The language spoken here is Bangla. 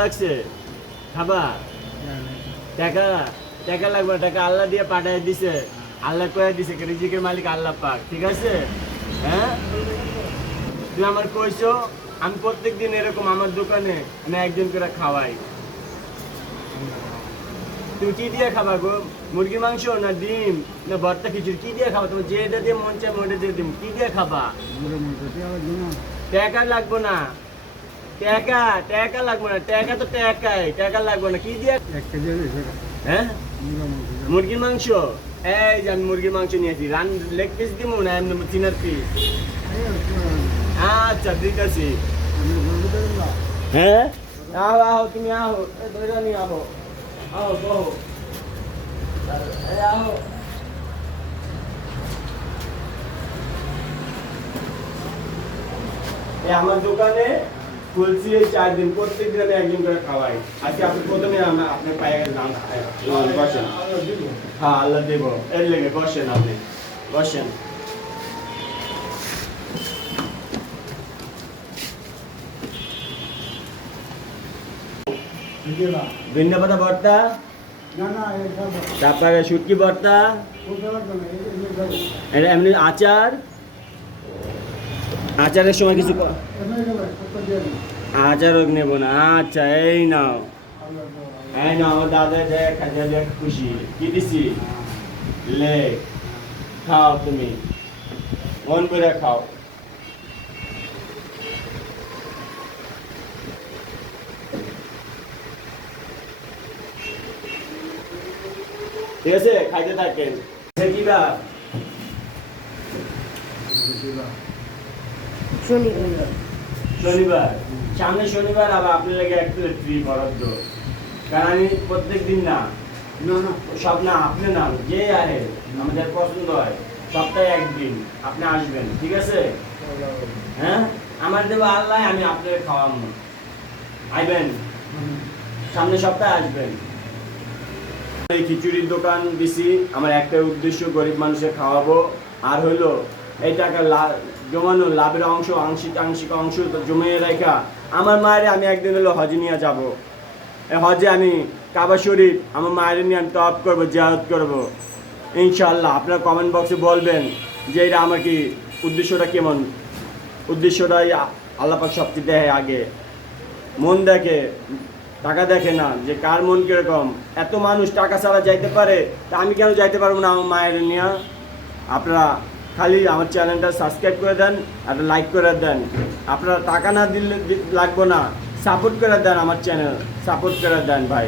লাগছে খাবা। টাকা টাকা লাগবে টাকা আল্লাহ দিয়ে পাঠায় দিছে। আল্লাহ কয়ে দিছে রিজিকের মালিক আল্লাহ পাক, ঠিক আছে? হ্যাঁ? তুমি আমার কইছো, আমি প্রত্যেক দিন এরকম আমার দোকানে আমি একজন করে খাওয়াই। তুমি কি দিয়ে খাবা গো? মুরগির মাংস না ডিম, না ভর্তা খিচুড়ি? কি দিয়ে খাবা? তোমার যেটা দিয়ে মন চায়, ওটা দিয়ে দিম কি দিয়ে খাবা? টাকা লাগবো না। টাকা টাকা লাগবে না। টাকা তো টাকাই টাকা লাগবে না। কি দিয়ে? হ্যাঁ মুরগির মাংস এই যে আমি মুরগির মাংস নিয়েছি রান লেগ পিস দিব না এমনি চিনার পিস আচ্ছা ঠিক আছে। হ্যাঁ? আহো আহো তুমি আহো ধরে নিয়ে আহো। আহো বহো। আহো। আমার দোকানে চার দিন প্রত্যেক দিন আমি একদিন করে খাওয়াই। আজকে আপনি প্রথমে আমরা আপনার পায়ে নাম বসেন। হ্যাঁ আল্লাহ দেব। এর লেগে বসেন আপনি। বসেন। ভিন্ন পাতা ভর্তা? তারপরে শুটকি ভর্তা? এটা এমনি আচার? আচারের সময় কিছু আচার নেব না। আচ্ছা এই নাও। এই নাও দাদা দেখ খাজা দেখ খুশি। কি দিছি? লে, খাও তুমি। মন করে খাও। ঠিক আছে খাইতে থাকেন। কিবা শনিবার। শনিবার? সামনে শনিবার আবার আপনার লাগে এক প্লেট ফ্রি বরাদ্দ। কারণ আমি প্রত্যেক দিন না সব না আপনি না যে আরে আমাদের পছন্দ হয় সপ্তাহে একদিন আপনি আসবেন ঠিক আছে? হ্যাঁ? আমার দেবো আল্লাহ আমি আপনাকে খাওয়াবো। আইবেন? সামনে সপ্তাহে আসবেন। এই খিচুড়ির দোকান দিছি আমার একটাই উদ্দেশ্য গরিব মানুষের খাওয়াবো। আর হইল এই টাকা জমানো, লাভের অংশ, আংশিক আংশিক অংশ জমিয়ে রেখা। আমার মায়ের আমি একদিন হলো হজে নিয়ে যাব। হজে আমি কাবা শরীফ আমার মায়ের নিয়ে আমি টপ করব, জিয়ারত করব। ইনশাল্লাহ আপনারা কমেন্ট বক্সে বলবেন যে এটা আমার কি, উদ্দেশ্যটা কেমন? উদ্দেশ্যটাই আল্লাপাক সবচেয়ে দেখে আগে। মন দেখে, টাকা দেখে না যে কার মন কীরকম। এত মানুষ টাকা ছাড়া যাইতে পারে, তা আমি কেন যাইতে পারব না আমার মায়ের নিয়ে? আপনারা খালি আমার চ্যানেলটা সাবস্ক্রাইব করে দেন আর লাইক করে দেন। আপনারা টাকা না দিলে লাগবো না। সাপোর্ট করে দেন আমার চ্যানেল সাপোর্ট করে দেন ভাই।